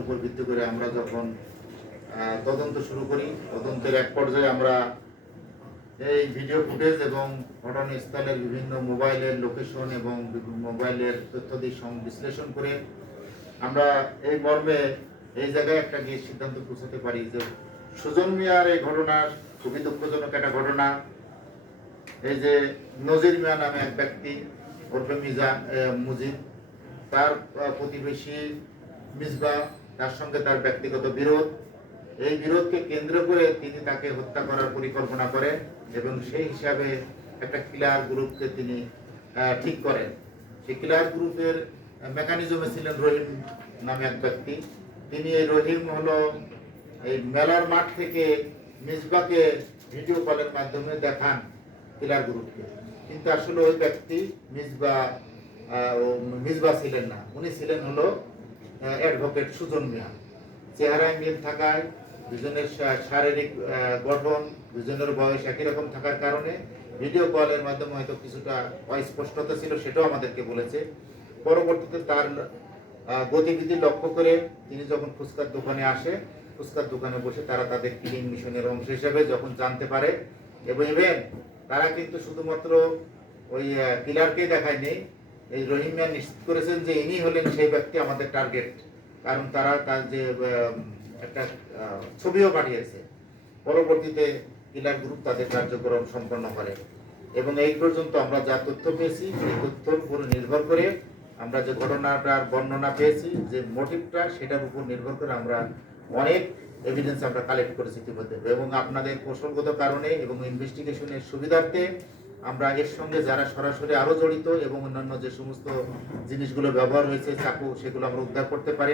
উপর ভিত্তি করে আমরা যখন তদন্ত শুরু করি, তদন্তের এক পর্যায়ে আমরা এই ভিডিও ফুটেজ এবং ঘটনাস্থলের বিভিন্ন মোবাইলের লোকেশন এবং মোবাইলের তথ্যাদি বিশ্লেষণ করে আমরা এই মর্মে এই জায়গায় একটা গিয়ে সিদ্ধান্ত পৌঁছাতে পারি যে সুজন মিয়ার এই ঘটনা খুবই দুঃখজনক একটা ঘটনা। এই যে নজির মিয়া নামে এক ব্যক্তি ওরফে মুজিব, তার প্রতিবেশী মিসবা, তার সঙ্গে তার ব্যক্তিগত বিরোধ, এই বিরোধকে কেন্দ্র করে তিনি তাকে হত্যা করার পরিকল্পনা করেন এবং সেই হিসাবে একটা কিলার গ্রুপকে তিনি ঠিক করেন। সেই কিলার গ্রুপের মেকানিজমে ছিলেন রহিম নামে এক ব্যক্তি। তিনি এই রহিম হলো এই মেলার মাঠ থেকে মিসবাকে ভিডিও কলের মাধ্যমে দেখান কিলার গ্রুপকে, কিন্তু আসলে ওই ব্যক্তি মিসবা ছিলেন না, উনি ছিলেন হলো অ্যাডভোকেট সুজন মিয়া। চেহারায় মিল থাকায়, দুজনের শারীরিক গঠন, দুজনের বয়স একই রকম থাকার কারণে ভিডিও কলের মাধ্যমে হয়তো কিছুটা অস্পষ্টতা ছিল, সেটাও আমাদেরকে বলেছে। পরবর্তীতে তার গতিবিধি লক্ষ্য করে তিনি যখন ফুচকার দোকানে আসে, ফুচকার দোকানে বসে তারা তাদের কিলিং মিশনের অংশ হিসেবে যখন জানতে পারে, এবং ইভেন তারা কিন্তু শুধুমাত্র ওই কিলারকেই দেখায়নি, এই রহিম মিয়া নিশ্চিত করেছেন যে ইনি হলেন সেই ব্যক্তি আমাদের টার্গেট, কারণ তারা তার যে একটা ছবিও পাঠিয়েছে। পরবর্তীতে কিলার গ্রুপ তাদের কার্যক্রম সম্পন্ন করে এবং এই পর্যন্ত আমরা যা তথ্য পেয়েছি সেই তথ্যের উপর নির্ভর করে আমরা যে ঘটনাটার বর্ণনা পেয়েছি, যে মোটিভটা, সেটার উপর নির্ভর করে আমরা অনেক এভিডেন্স আমরা কালেক্ট করেছি ইতিমধ্যে, এবং আপনাদের কৌশলগত কারণে এবং ইনভেস্টিগেশনের সুবিধার্থে আমরা এর সঙ্গে যারা সরাসরি আরো জড়িত এবং অন্যান্য যে সমস্ত জিনিসগুলো ব্যবহার হয়েছে, চাকু, সেগুলো আমরা উদ্ধার করতে পারি।